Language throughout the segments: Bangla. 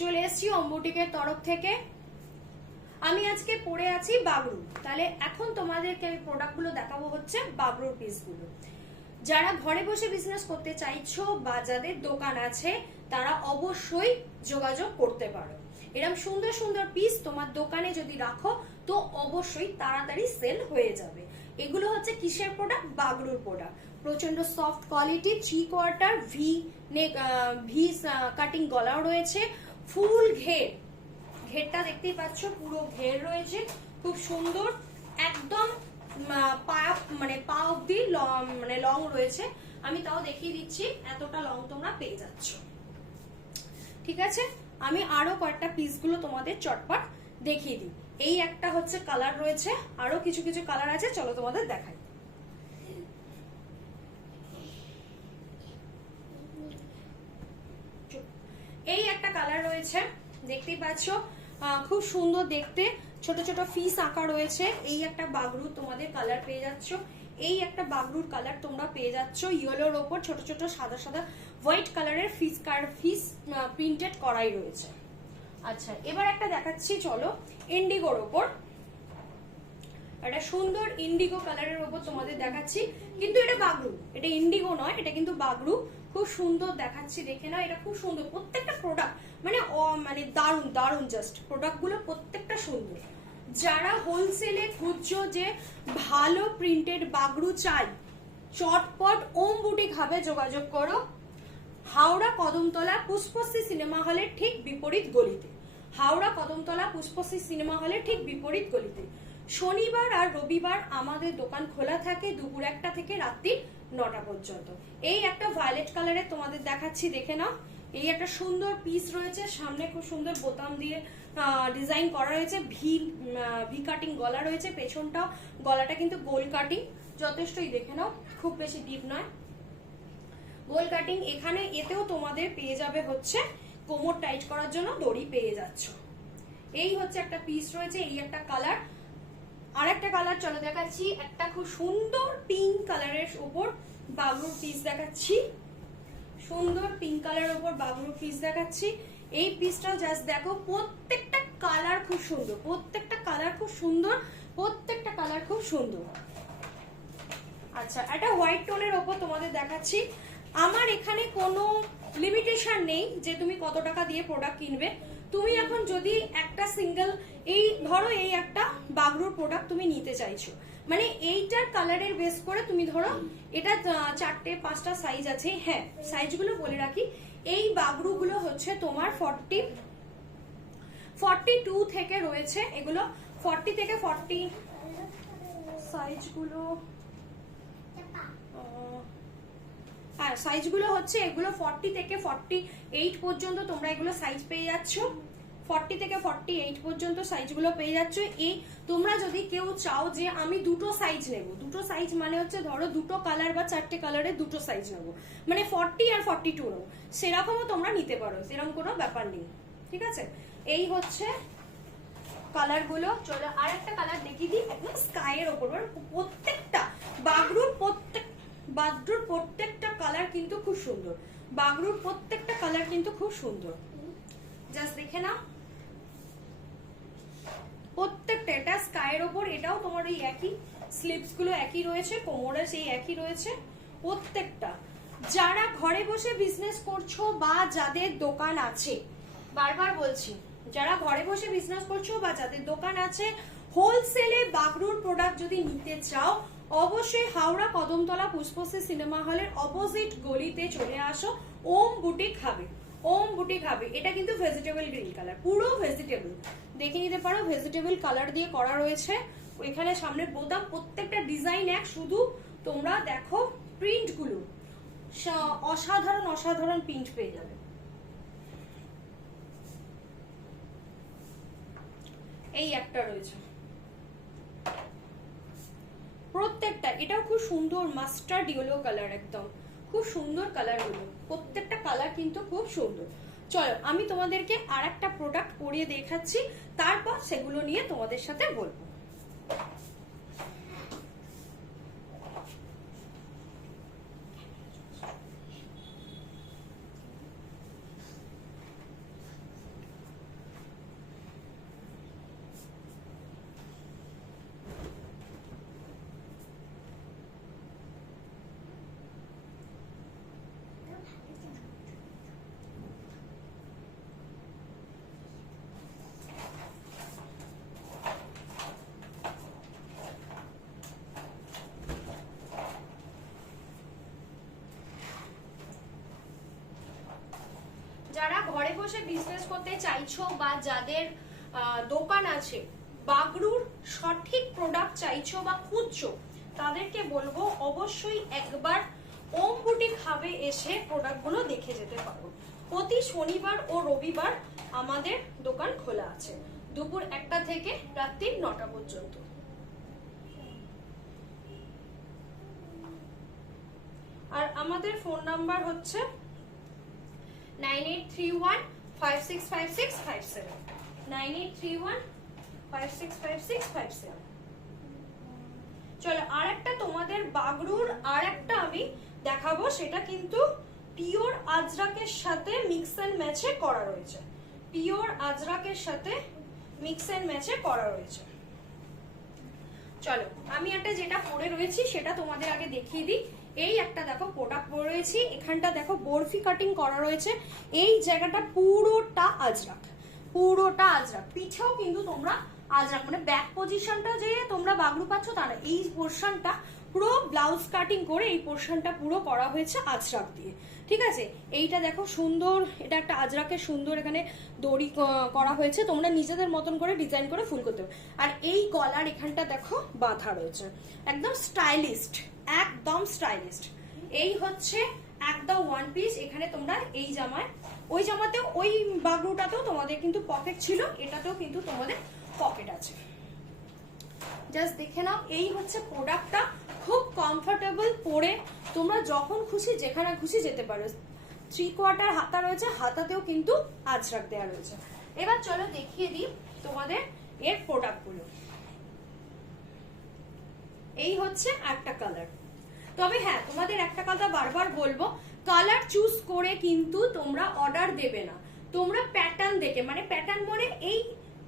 চলে এসেছি অম্বুটিকের তরফ থেকে। আমি আজকে পরে আছি বাগরু। তাহলে এখন তোমাদেরকে আমি প্রোডাক্টগুলো দেখাবো হচ্ছে বাগরুর পিসগুলো। যারা ঘরে বসে বিজনেস করতে চাইছো বা যাদের দোকান আছে তারা অবশ্যই যোগাযোগ করতে পারো। এরকম সুন্দর সুন্দর পিস তোমার দোকানে যদি রাখো তো অবশ্যই তাড়াতাড়ি সেল হয়ে যাবে। এগুলো হচ্ছে কিসের প্রোডাক্ট? বাগরুর প্রোডাক্ট। প্রচন্ড soft quality, 3/4 V neck, V cutting গলাও রয়েছে, ফুল ঘেরটা দেখতেই পাচ্ছ, পুরো ঘের রয়েছে, খুব সুন্দর, একদম পা অব্দি লং রয়েছে। আমি তাও দেখিয়ে দিচ্ছি, এতটা লং তোমরা পেয়ে যাচ্ছ। ঠিক আছে, আমি আরো কয়েকটা পিসগুলো তোমাদের চটপট দেখিয়ে দিই। এই একটা হচ্ছে কালার রয়েছে, আরো কিছু কিছু কালার আছে, চলো তোমাদের দেখাই। এই একটা কালার রয়েছে, দেখতেই পাচ্ছ, খুব সুন্দর দেখতে, ছোট ছোট ফিস আঁকা রয়েছে। এই একটা বাগরু তোমাদের কালার পেয়ে যাচ্ছ। এই একটা বাগরুর কালার তোমরা পেয়ে যাচ্ছ ইয়েলোর ওপর ছোট ছোট সাদা সাদা হোয়াইট কালারের ফিস প্রিন্টেড করাই রয়েছে। আচ্ছা, এবার একটা দেখাচ্ছি, চলো, ইন্ডিগোর ওপর একটা সুন্দর ইন্ডিগো কালারের ওপর তোমাদের দেখাচ্ছি। কিন্তু এটা বাগরু, এটা ইন্ডিগো নয়, এটা কিন্তু বাগরু। খুব সুন্দর দেখাচ্ছি, দেখে নাও, এটা খুব সুন্দর। প্রত্যেকটা প্রোডাক্ট মানে দারুন দারুন, জাস্ট প্রোডাক্টগুলো প্রত্যেকটা সুন্দর। যারা হোলসেলে খুঁজছো যে ভালো প্রিন্টেড বাগরু চাই, চটপট ওম বুটিক হাবে যোগাযোগ করো। হাওড়া কদমতলা পুষ্পশ্রী সিনেমা হলের ঠিক বিপরীত গলিতে। হাওড়া কদমতলা পুষ্পশ্রী সিনেমা হলের ঠিক বিপরীত গলিতে। শনিবার আর রবিবার আমাদের দোকান খোলা থাকে দুপুর 1টা থেকে রাত্রি 9টা পর্যন্ত। এই একটা ভায়োলেট কালারের তোমাদের দেখাচ্ছি, দেখে নাও। এই একটা সুন্দর পিস রয়েছে, সামনে খুব সুন্দর বোতাম দিয়ে ডিজাইন করা রয়েছে, ভি কাটিং গলা রয়েছে, পেছনটাও গলাটা কিন্তু গোল কাটিং, যথেষ্টই, দেখে নাও, খুব বেশি ডিপ নয়, গোল কাটিং। এখানে এতেও তোমাদের পেয়ে যাবে হচ্ছে কোমর টাইট করার জন্য দড়ি পেয়ে যাচ্ছ। এই হচ্ছে একটা পিস রয়েছে, এই একটা কালার। আর একটা কালার চলো দেখাচ্ছি, একটা খুব সুন্দর পিঙ্ক কালারের উপর বাগরুর পিস দেখাচ্ছি, সুন্দর পিঙ্ক কালারের উপর বাগরুর পিস দেখাচ্ছি। এই পিসটাও জাস্ট দেখো, প্রত্যেকটা কালার খুব সুন্দর, প্রত্যেকটা কালার খুব সুন্দর, প্রত্যেকটা কালার খুব সুন্দর। আচ্ছা, একটা হোয়াইট টোনের ওপর তোমাদের দেখাচ্ছি। আমার এখানে কোনো লিমিটেশন নেই যে তুমি কত টাকা দিয়ে প্রোডাক্ট কিনবে। তুমি এখন যদি একটা সিঙ্গেল, এই ধরো এই একটা বাগরুর প্রোডাক্ট তুমি নিতে চাইছো, মানে এইটার কালারের বেস করে তুমি ধরো, এটা 4টে 5টা সাইজ আছে। হ্যাঁ, সাইজগুলো বলে রাখি, এই বাগরুগুলো হচ্ছে তোমার 42 থেকে রয়েছে, এগুলো 40 থেকে 40 সাইজগুলো। হ্যাঁ, সাইজগুলো হচ্ছে এগুলো 40 থেকে 48 পর্যন্ত তোমরা এগুলো সাইজ পেয়ে যাচ্ছ। 40 থেকে 48 পর্যন্ত সাইজগুলো পেয়ে যাচ্ছ। এই তোমরা যদি কেউ চাও যে আমি দুটো সাইজ নেব, দুটো সাইজ মানে হচ্ছে ধরো দুটো কালার বা 4টে কালারের দুটো সাইজ নেব, মানে 40 আর 42 নেব, সেরকমও তোমরা নিতে পারো, সেরকম কোনো ব্যাপার নেই। ঠিক আছে, এই হচ্ছে কালার গুলো। চলো আর একটা কালার দেখিয়ে দিই, একদম স্কাইয়ের ওপর। প্রত্যেকটা বাগরুর প্রত্যেকটা কালার কিন্তু খুব সুন্দর, বাগরুর প্রত্যেকটা কালার কিন্তু খুব সুন্দর, জাস্ট দেখে নাও। প্রত্যেকটা, এটা স্কাইয়ের ওপর, এটাও তোমার ওই একই, স্লিপস গুলো একই রয়েছে, কোমরে সেই একই রয়েছে প্রত্যেকটা। যারা ঘরে বসে বিজনেস করছো বা যাদের দোকান আছে, বারবার বলছি, যারা ঘরে বসে বিজনেস করছো বা যাদের দোকান আছে, হোলসেলে বাগরুর প্রোডাক্ট যদি নিতে চাও, অবশ্যই হাওড়া কদমতলা পুষ্পশ্রী সিনেমা হলের অপোজিট গলিতে চলে আসো। ওম বুটিক হাবে, ওম বুটিক হাবে। এটা কিন্তু ভেজিটেবল গ্রিন কালার, পুরো ভেজিটেবল, দেখে নিতে পারো, ভেজিটেবল কালার দিয়ে করা রয়েছে। এখানে সামনে বোতাম, প্রত্যেকটা ডিজাইন এক, শুধু তোমরা দেখো প্রিন্ট গুলো, অসাধারণ অসাধারণ প্রিন্ট পেয়ে যাবে। এই একটা রয়েছে, প্রত্যেকটা, এটাও খুব সুন্দর মাস্টার্ড ইয়েলো কালার, একদম খুব সুন্দর কালার গুলো, প্রত্যেকটা কালার কিন্তু খুব সুন্দর। চলো আমি তোমাদেরকে আর একটা প্রোডাক্ট পরিয়ে দেখাচ্ছি, তারপর সেগুলো নিয়ে তোমাদের সাথে বলবো। যারা ঘরে বসে বিজনেস করতে চাইছো বা যাদের দোকান আছে, বাগরুর সঠিক প্রোডাক্ট চাইছো বা খুঁজছো, তাদেরকে বলবো অবশ্যই একবার ওম বুটিক হাবে এসে প্রোডাক্টগুলো দেখে যেতে পারো। প্রতি শনিবার ও রবিবার আমাদের দোকান খোলা আছে, দুপুর 1টা থেকে রাত্রি 9টা পর্যন্ত। আর আমাদের ফোন নাম্বার হচ্ছে 9831565657, 9831565657। চলো আর একটা তোমাদের বাগরুর আর একটা আমি দেখাবো, সেটা কিন্তু পিওর আজরাকের সাথে মিক্স এন্ড ম্যাচে করা রয়েছে, পিওর আজরাকের সাথে মিক্স এন্ড ম্যাচে করা রয়েছে। চলো আমি একটা যেটা পরে রয়েছি সেটা তোমাদের আগে দেখিয়ে দিই। এই একটা দেখো প্রোডাক্ট পরে রয়েছি, এখানটা দেখো বরফি কাটিং করা রয়েছে, এই জায়গাটা পুরোটা আজরাক, পুরোটা আজরাক, পিঠেও কিন্তু তোমরা আজরাক, মানে ব্যাক পজিশনটা যে তোমরা বাগরু পাচ্ছ তা না, এই পোর্শনটা পুরো ব্লাউজ কাটিং করে এই পোর্শনটা পুরো করা হয়েছে আজরাক দিয়ে। ঠিক আছে, এইটা দেখো সুন্দর, এটা একটা আজরাকের সুন্দর এখানে দড়ি করা হয়েছে, তোমরা নিজেদের মতন করে ডিজাইন করে ফুল করতে হবে। আর এই গলার এখানটা দেখো বাঁধা রয়েছে, একদম স্টাইলিস্ট, একদম স্টাইলিস্ট। এই হচ্ছে একদম ওয়ান পিস। এখানে তোমরা এই জামায়, ওই জামাতেও ওই বাগরুটাতেও তোমাদের কিন্তু পকেট ছিল, এটাতেও কিন্তু তোমাদের পকেট আছে। জাস্ট দেখে নাও, এই হচ্ছে প্রোডাক্টটা, খুব কমফোর্টেবল, পরে তোমরা যখন খুশি যেখানে খুশি যেতে পারো। 3/4 হাতা রয়েছে, হাতাতেও কিন্তু আজরাক দেওয়া রয়েছে। এবার চলো দেখিয়ে দিই তোমাদের এর প্রোডাক্টগুলো। এই হচ্ছে একটা কালার, তবে হ্যাঁ তোমাদের একটা কথা বারবার বলবো, কালার চুজ করে কিন্তু তোমরা অর্ডার দেবে না, তোমরা প্যাটার্ন দেখে, মানে প্যাটার্ন মানে এই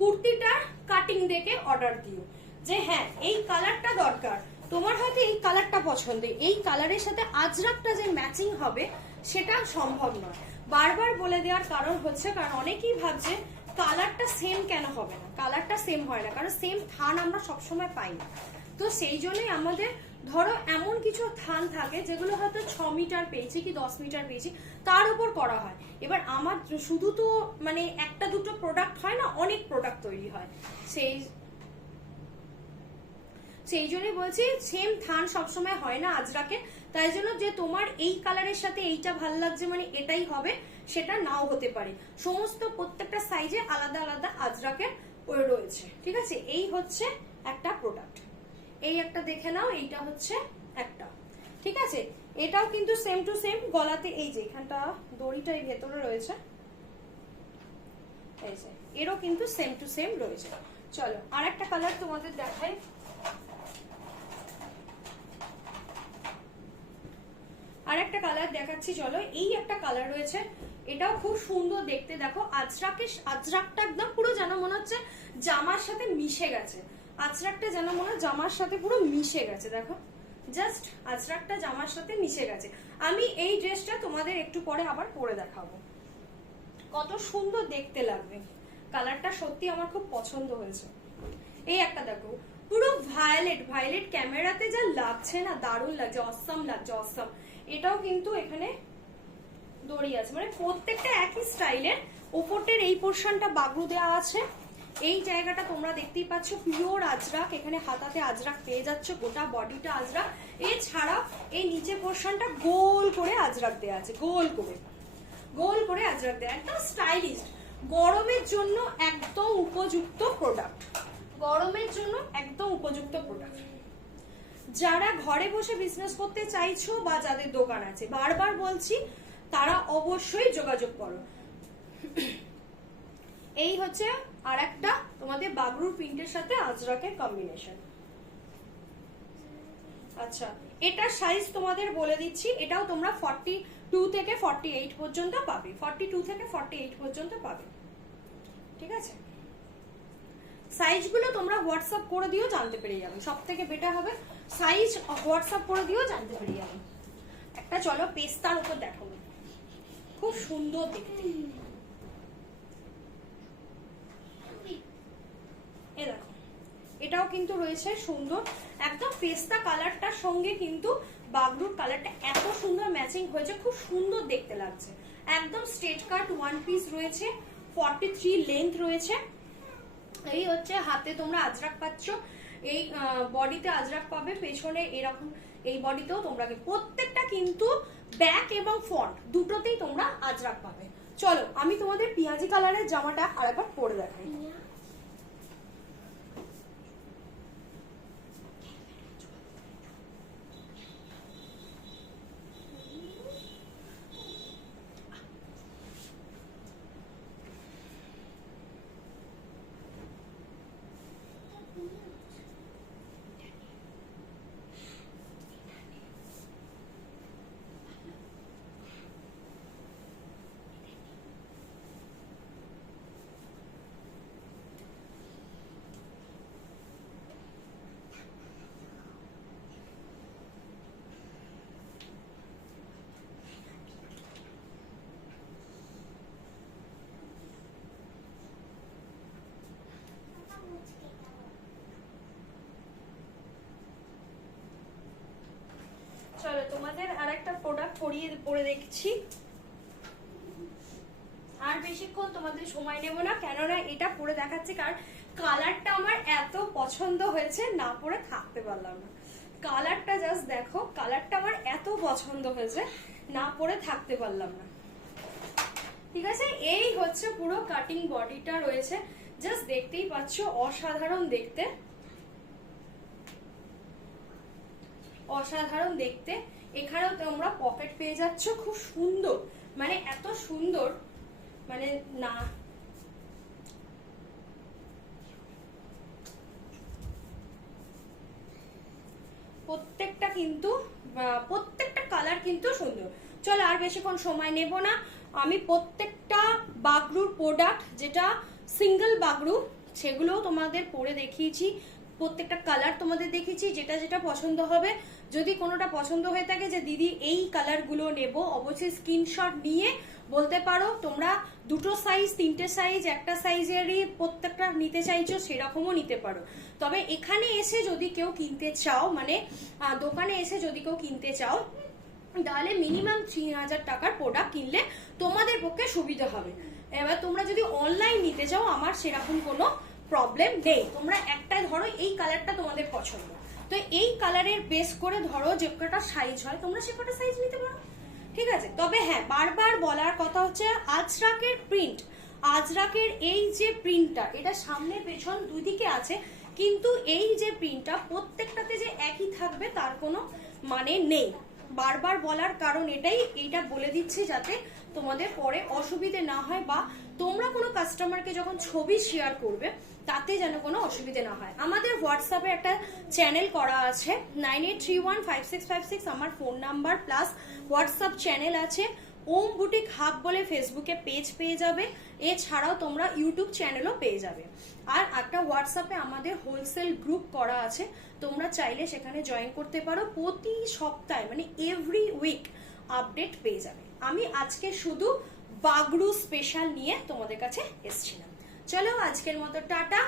কুর্তিটার কাটিং দেখে অর্ডার দিও, যে হ্যাঁ এই কালারটা দরকার, তোমার হয়তো এই কালারটা পছন্দ, এই কালারের সাথে আজরাকটা যে ম্যাচিং হবে সেটা সম্ভব নয়। বারবার বলে দেওয়ার কারণ হচ্ছে, কারণ অনেকেই ভাবছে কালারটা সেম কেন হবে না, কালারটা সেম হয় না, কারণ সেম থান আমরা সবসময় পাই না। তো সেই জন্যই আমাদের ধরো এমন কিছু থান থাকে যেগুলো হয়তো 6 মিটার পেয়েছি কি 10 মিটার পেয়েছি, তার উপর করা হয়। এবার আমার শুধু তো মানে একটা দুটো প্রোডাক্ট হয় না, অনেক প্রোডাক্ট তৈরি হয়, সেই জন্যই বলছি সেম থান সবসময় হয় না আজরাকে। তাই জন্য যে তোমার এই কালারের সাথে এইটা ভাল লাগছে মানে এটাই হবে, সেটা নাও হতে পারে। সমস্ত প্রত্যেকটা সাইজে আলাদা আলাদা আজরাকের রয়েছে। ঠিক আছে, এই হচ্ছে একটা প্রোডাক্ট, এই একটা দেখে নাও, এইটা হচ্ছে একটা। ঠিক আছে, এটাও কিন্তু সেম টু সেম, গলাতে এই যে এখানটা দড়িটা এই ভেতরে রয়েছে, এই যে এরও কিন্তু সেম টু সেম রয়েছে। চলো আর একটা কালার তোমাদের দেখাই। আর একটা কালার দেখাচ্ছি, চলো। এই একটা কালার রয়েছে, এটাও খুব সুন্দর দেখতে। দেখো আজরাকটা একদম পুরো যেন মনে হচ্ছে জামার সাথে মিশে গেছে, আজরাকটা যেন মনে হয় জামার সাথে পুরো মিশে গেছে। দেখো জাস্ট আজরাকটা জামার সাথে মিশে গেছে। আমি এই ড্রেসটা তোমাদের একটু পরে আবার পরে দেখাবো, কত সুন্দর দেখতে লাগবে। কালারটা সত্যি আমার খুব পছন্দ হয়েছে। এই একটা দেখো, পুরো ভায়োলেট, ভায়োলেট ক্যামেরাতে যা লাগছে না, দারুণ লাগছে, অসাম লাগছে, অসাম। এটাও কিন্তু এখানে দড়ি আছে, মানে প্রত্যেকটা একই স্টাইলের। ওপরটের এই পোর্শনটা বাগরু দেওয়া আছে, এই জায়গাটা তোমরা দেখতেই পাচ্ছ পিওর আজরাক, এখানে হাতাতে আজরাক পেয়ে যাচ্ছ, গোটা বডিটা আজরাক। এছাড়াও এই নিচে পোর্শনটা গোল করে আজরাক দেওয়া আছে, গোল করে আজরাক দেওয়া, একদম স্টাইলিশ। গরমের জন্য একদম উপযুক্ত প্রোডাক্ট, গরমের জন্য একদম উপযুক্ত প্রোডাক্ট। যারা ঘরে বসে বিজনেস করতে চাইছো বা যাদের দোকান আছে, বারবার বলছি তারা অবশ্যই যোগাযোগ করো। এই হচ্ছে আর একটা তোমাদের বাগরুর প্রিন্টের সাথে আজরাকের কম্বিনেশন। আচ্ছা, এটার সাইজ তোমাদের বলে দিচ্ছি, এটাও তোমরা 42 থেকে 48 পর্যন্ত পাবে, 42 থেকে 48 পর্যন্ত পাবে। ঠিক আছে, সাইজগুলো তোমরা হোয়াটসঅ্যাপ করে দিও, জানতে পেরে যাবে, সব থেকে বেটার হবে সাইজ হোয়াটসঅ্যাপ করে দিও, জানতে পেরে যাবে। একটা চলো পেস্তার উপর দেখো, খুব সুন্দর দেখতে। এ দেখো, এটাও কিন্তু রয়েছে সুন্দর, একদম পেস্তা কালারটার সঙ্গে কিন্তু বাগরুর কালারটা এত সুন্দর ম্যাচিং হয়েছে, খুব সুন্দর দেখতে লাগছে, একদম স্ট্রেট কাট ওয়ান পিস রয়েছে, 43 লেন্থ রয়েছে। এই হচ্ছে হাতে তোমরা আজরাক পাচ্ছ, এই বডিতে আজরাক পাবে, পেছনে এরকম এই বডিতেও তোমরা প্রত্যেকটা কিন্তু ব্যাক এবং ফ্রন্ট দুটোতেই তোমরা আজরাক পাবে। চলো আমি তোমাদের পিঁয়াজি কালারের জামাটা আরেকবার পরে দেখাই। চলো তোমাদের আর একটা প্রোডাক্ট পরে দেখছি, আর বেশিক্ষণ তোমাদের সময় নেব না, কেননা এটা পরে দেখাচ্ছি কারণ কালারটা আমার এত পছন্দ হয়েছে, না পরে থাকতে পারলাম না। কালারটা জাস্ট দেখো, কালারটা আমার এত পছন্দ হয়েছে, না পরে থাকতে পারলাম না। ঠিক আছে, এই হচ্ছে পুরো কাটিং বডিটা রয়েছে, জাস্ট দেখতেই পাচ্ছ অসাধারণ দেখতে, অসাধারণ দেখতে। এখানেও তোমরা পকেট পেয়ে যাচ্ছ, খুব সুন্দর, মানে এত সুন্দর, মানে না প্রত্যেকটা কিন্তু প্রত্যেকটা কালার কিন্তু সুন্দর। চলো আর বেশিক্ষণ সময় নেব না, আমি প্রত্যেকটা বাগরুর প্রোডাক্ট যেটা সিঙ্গেল বাগরু সেগুলোও তোমাদের পরে দেখিয়েছি, প্রত্যেকটা কালার তোমাদের দেখিয়েছি, যেটা যেটা পছন্দ হবে। যদি কোনোটা পছন্দ হয়ে থাকে যে দিদি এই কালারগুলো নেব, অবশ্যই স্ক্রিনশট নিয়ে বলতে পারো। তোমরা দুটো সাইজ, তিনটে সাইজ, একটা সাইজেরই প্রত্যেকটা নিতে চাইছো সেরকমও নিতে পারো। তবে এখানে এসে যদি কেউ কিনতে চাও, মানে দোকানে এসে যদি কেউ কিনতে চাও, তাহলে মিনিমাম 3000 টাকার প্রোডাক্ট কিনলে তোমাদের পক্ষে সুবিধা হবে। এবার তোমরা যদি অনলাইন নিতে চাও, আমার সেরকম কোনো প্রবলেম নেই। তোমরা একটাই ধরো, এই কালারটা তোমাদের পছন্দ, তো এই কালারের বেস করে ধরো যে কটা সাইজ হয় তোমরা সে কটা সাইজ নিতে পারো। ঠিক আছে, তবে হ্যাঁ বারবার বলার কথা হচ্ছে আজরাকের প্রিন্ট, আজরাকের এই যে প্রিন্টটা, এটা সামনে পেছন দুই দিকে আছে, কিন্তু এই যে প্রিন্টটা প্রত্যেকটাতে যে একই থাকবে তার কোনো মানে নেই। বারবার বলার কারণ এটাই, এইটা বলে দিচ্ছি যাতে তোমাদের পরে অসুবিধে না হয়, বা তোমরা কোনো কাস্টমারকে যখন ছবি শেয়ার করবে তাতে যেন কোনো অসুবিধে না হয়। আমাদের হোয়াটসঅ্যাপে একটা চ্যানেল করা আছে 98315656 আমার phone number, plus WhatsApp channel আছে। ওম বুটিক হাব বলে ফেসবুকে পেজ পেয়ে যাবে, এছাড়াও তোমরা ইউটিউব চ্যানেলও পেয়ে যাবে। আর একটা হোয়াটসঅ্যাপে আমাদের হোলসেল গ্রুপ করা আছে, তোমরা চাইলে সেখানে জয়েন করতে পারো। প্রতি সপ্তাহে মানে এভরি উইক আপডেট পেয়ে যাবে। আমি আজকে শুধু বাগরু স্পেশাল নিয়ে তোমাদের কাছে এসেছিলাম। চলো আজকের মতো টাটা।